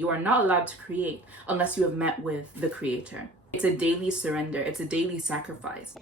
You are not allowed to create unless you have met with the Creator. It's a daily surrender. It's a daily sacrifice.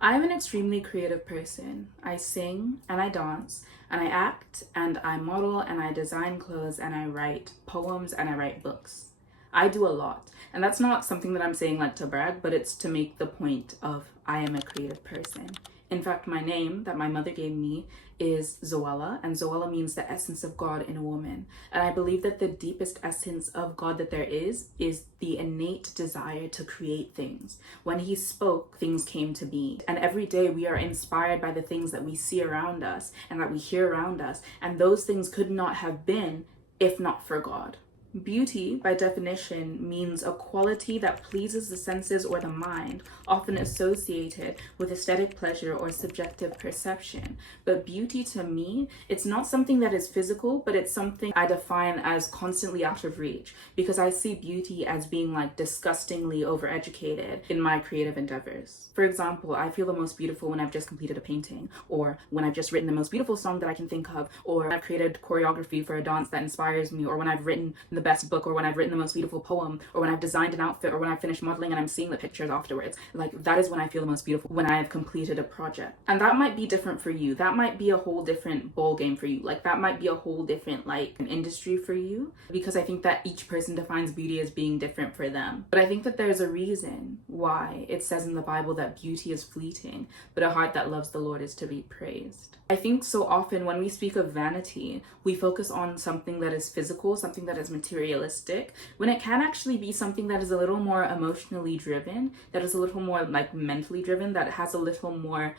I'm an extremely creative person. I sing and I dance and I act and I model and I design clothes and I write poems and I write books. I do a lot. And that's not something that I'm saying like to brag, but it's to make the point of I am a creative person. In fact, my name that my mother gave me is Zoella, and Zoella means the essence of God in a woman. And I believe that the deepest essence of God that there is the innate desire to create things. When he spoke, things came to be. And every day we are inspired by the things that we see around us and that we hear around us. And those things could not have been if not for God. Beauty, by definition, means a quality that pleases the senses or the mind, often associated with aesthetic pleasure or subjective perception. But beauty to me, it's not something that is physical, but it's something I define as constantly out of reach, because I see beauty as being like disgustingly overeducated in my creative endeavors. For example, I feel the most beautiful when I've just completed a painting, or when I've just written the most beautiful song that I can think of, or I've created choreography for a dance that inspires me, or when I've written the best book, or when I've written the most beautiful poem, or when I've designed an outfit, or when I've finished modeling and I'm seeing the pictures afterwards. Like, that is when I feel the most beautiful, when I have completed a project. And that might be different for you. That might be a whole different ball game for you. Like, that might be a whole different like industry for you, because I think that each person defines beauty as being different for them. But I think that there's a reason why it says in the Bible that beauty is fleeting, but a heart that loves the Lord is to be praised. I think so often when we speak of vanity, we focus on something that is physical, something that is materialistic, when it can actually be something that is a little more emotionally driven, that is a little more like mentally driven, that has a little more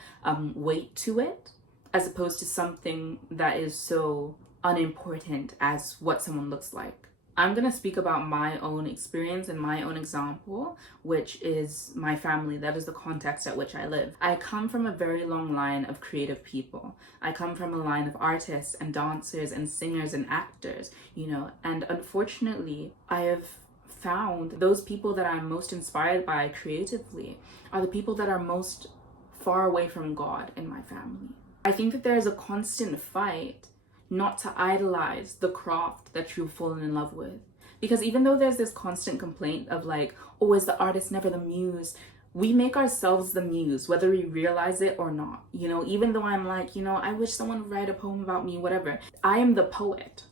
weight to it, as opposed to something that is so unimportant as what someone looks like. I'm going to speak about my own experience and my own example, which is my family. That is the context at which I live. I come from a very long line of creative people. I come from a line of artists and dancers and singers and actors, and unfortunately, I have found those people that I'm most inspired by creatively are the people that are most far away from God in my family. I think that there is a constant fight not to idolize the craft that you've fallen in love with. Because even though there's this constant complaint of like, oh, is the artist never the muse? We make ourselves the muse, whether we realize it or not. Even though I'm like, I wish someone would write a poem about me, whatever. I am the poet.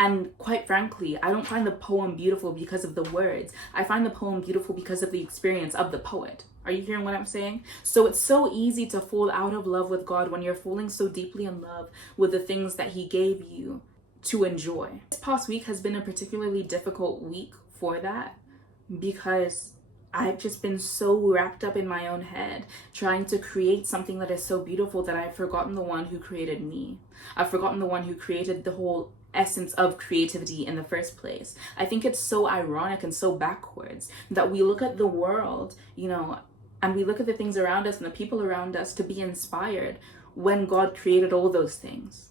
And quite frankly, I don't find the poem beautiful because of the words. I find the poem beautiful because of the experience of the poet. Are you hearing what I'm saying? So it's so easy to fall out of love with God when you're falling so deeply in love with the things that he gave you to enjoy. This past week has been a particularly difficult week for that, because I've just been so wrapped up in my own head trying to create something that is so beautiful that I've forgotten the one who created me. I've forgotten the one who created the whole essence of creativity in the first place. I think it's so ironic and so backwards that we look at the world, and we look at the things around us and the people around us to be inspired when God created all those things.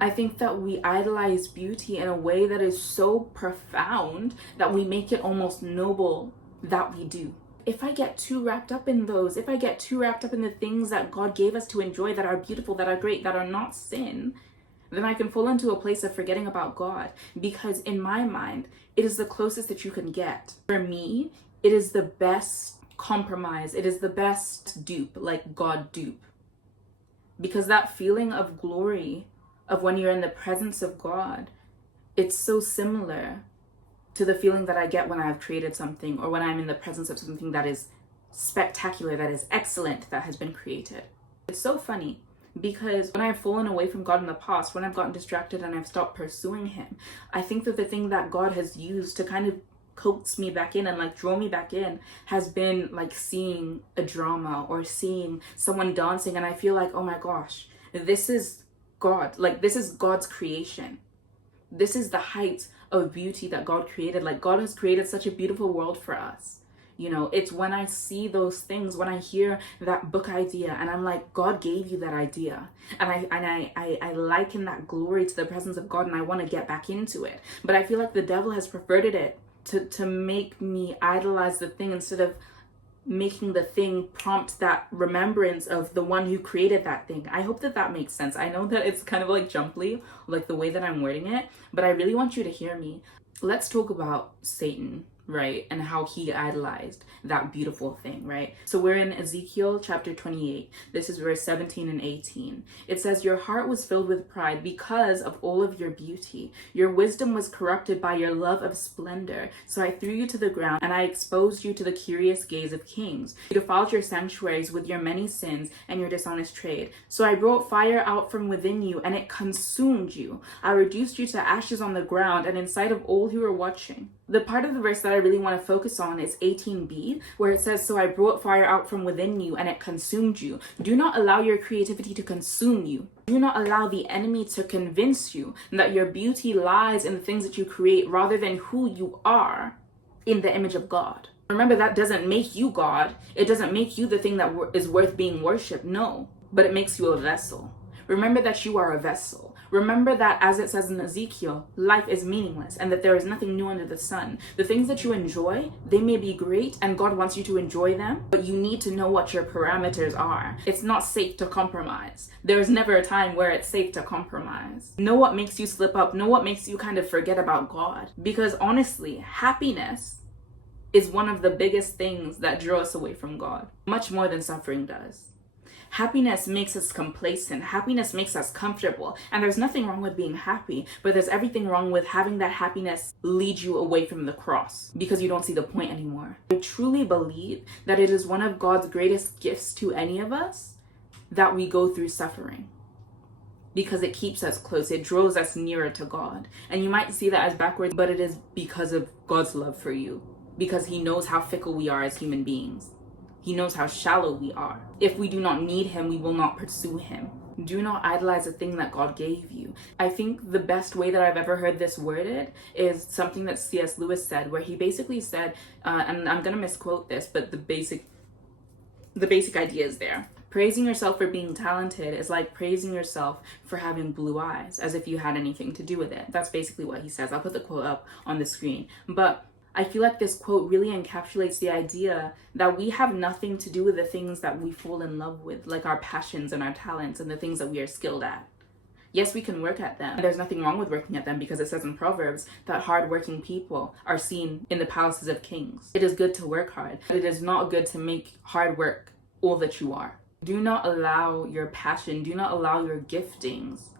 I think that we idolize beauty in a way that is so profound that we make it almost noble that we do. If I get too wrapped up in those, if I get too wrapped up in the things that God gave us to enjoy, that are beautiful, that are great, that are not sin, then I can fall into a place of forgetting about God, because in my mind, it is the closest that you can get. For me, it is the best compromise. It is the best dupe, like God dupe. Because that feeling of glory of when you're in the presence of God, it's so similar to the feeling that I get when I've created something, or when I'm in the presence of something that is spectacular, that is excellent, that has been created. It's so funny, because when I've fallen away from God in the past, when I've gotten distracted and I've stopped pursuing him, I think that the thing that God has used to kind of coax me back in and like draw me back in has been like seeing a drama or seeing someone dancing, and I feel like, oh my gosh, this is God. Like, this is God's creation. This is the height of beauty that God created. Like, God has created such a beautiful world for us. It's when I see those things, when I hear that book idea, and I'm like, God gave you that idea. And I liken that glory to the presence of God, and I want to get back into it. But I feel like the devil has perverted it to make me idolize the thing instead of making the thing prompt that remembrance of the one who created that thing. I hope that that makes sense. I know that it's kind of like jumbly, like the way that I'm wording it, but I really want you to hear me. Let's talk about Satan, right? And how he idolized that beautiful thing, right? So we're in Ezekiel chapter 28. This is verse 17 and 18. It says, "Your heart was filled with pride because of all of your beauty. Your wisdom was corrupted by your love of splendor. So I threw you to the ground and I exposed you to the curious gaze of kings. You defiled your sanctuaries with your many sins and your dishonest trade. So I brought fire out from within you and it consumed you. I reduced you to ashes on the ground and in sight of all who were watching." The part of the verse that I really want to focus on is 18b, where it says, "So I brought fire out from within you and it consumed you." Do not allow your creativity to consume you. Do not allow the enemy to convince you that your beauty lies in the things that you create rather than who you are in the image of God. Remember, that doesn't make you God. It doesn't make you the thing that is worth being worshipped. No, but it makes you a vessel. Remember that you are a vessel. Remember that, as it says in Ezekiel, life is meaningless and that there is nothing new under the sun. The things that you enjoy, they may be great and God wants you to enjoy them, but you need to know what your parameters are. It's not safe to compromise. There's never a time where it's safe to compromise. Know what makes you slip up. Know what makes you kind of forget about God. Because honestly, happiness is one of the biggest things that draw us away from God, much more than suffering does. Happiness makes us complacent. Happiness makes us comfortable. And there's nothing wrong with being happy, but there's everything wrong with having that happiness lead you away from the cross because you don't see the point anymore. I truly believe that it is one of God's greatest gifts to any of us that we go through suffering, because it keeps us close. It draws us nearer to God. And you might see that as backwards, but it is because of God's love for you, because he knows how fickle we are as human beings. He knows how shallow we are. If we do not need him, we will not pursue him. Do not idolize a thing that God gave you. I think the best way that I've ever heard this worded is something that C.S. Lewis said, where he basically said, and I'm going to misquote this, but the basic idea is there. Praising yourself for being talented is like praising yourself for having blue eyes, as if you had anything to do with it. That's basically what he says. I'll put the quote up on the screen. But I feel like this quote really encapsulates the idea that we have nothing to do with the things that we fall in love with, like our passions and our talents and the things that we are skilled at. Yes, we can work at them. There's nothing wrong with working at them, because it says in Proverbs that hardworking people are seen in the palaces of kings. It is good to work hard, but it is not good to make hard work all that you are. Do not allow your passion, do not allow your giftings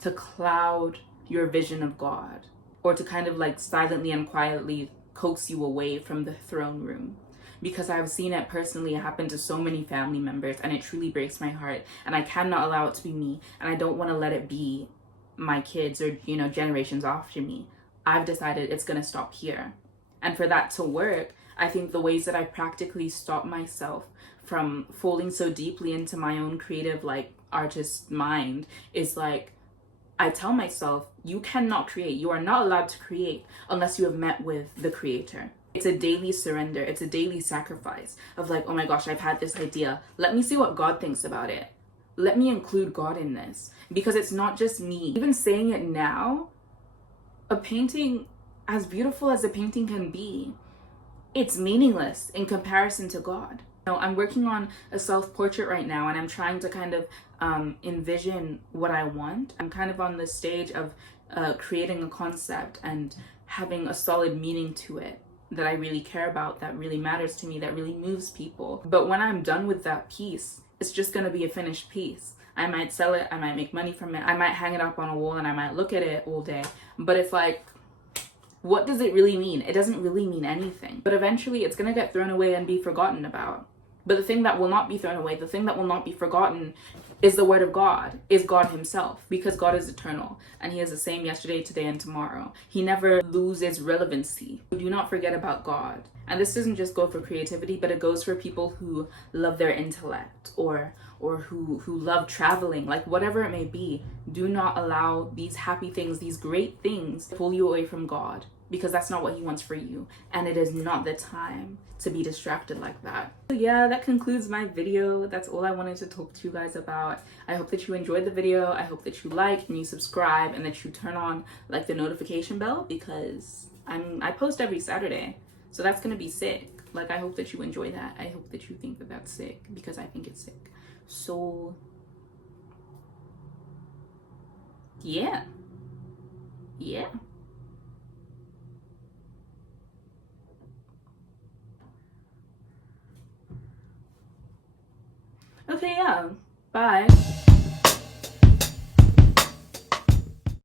to cloud your vision of God, or to kind of like silently and quietly coax you away from the throne room. Because I've seen it personally happen to so many family members, and it truly breaks my heart, and I cannot allow it to be me, and I don't want to let it be my kids or generations after me. I've decided it's going to stop here. And for that to work, I think the ways that I practically stop myself from falling so deeply into my own creative artist mind is I tell myself, you cannot create. You are not allowed to create unless you have met with the creator. It's a daily surrender. It's a daily sacrifice of oh my gosh, I've had this idea. Let me see what God thinks about it. Let me include God in this, because it's not just me. Even saying it now, a painting, as beautiful as a painting can be, it's meaningless in comparison to God. I'm working on a self-portrait right now, and I'm trying to kind of envision what I want. I'm kind of on the stage of creating a concept and having a solid meaning to it that I really care about, that really matters to me, that really moves people. But when I'm done with that piece, it's just going to be a finished piece. I might sell it, I might make money from it, I might hang it up on a wall and I might look at it all day. But it's what does it really mean? It doesn't really mean anything. But eventually it's going to get thrown away and be forgotten about. But the thing that will not be thrown away, the thing that will not be forgotten is the word of God, is God himself, because God is eternal and he is the same yesterday, today, and tomorrow. He never loses relevancy. Do not forget about God. And this doesn't just go for creativity, but it goes for people who love their intellect or who love traveling, whatever it may be. Do not allow these happy things, these great things, to pull you away from God, because that's not what he wants for you. And it is not the time to be distracted like that. So yeah, that concludes my video. That's all I wanted to talk to you guys about. I hope that you enjoyed the video. I hope that you like and you subscribe and that you turn on the notification bell, because I post every Saturday. So that's gonna be sick. Like, I hope that you enjoy that. I hope that you think that that's sick, because I think it's sick. So yeah. Yeah. Okay, yeah. Bye.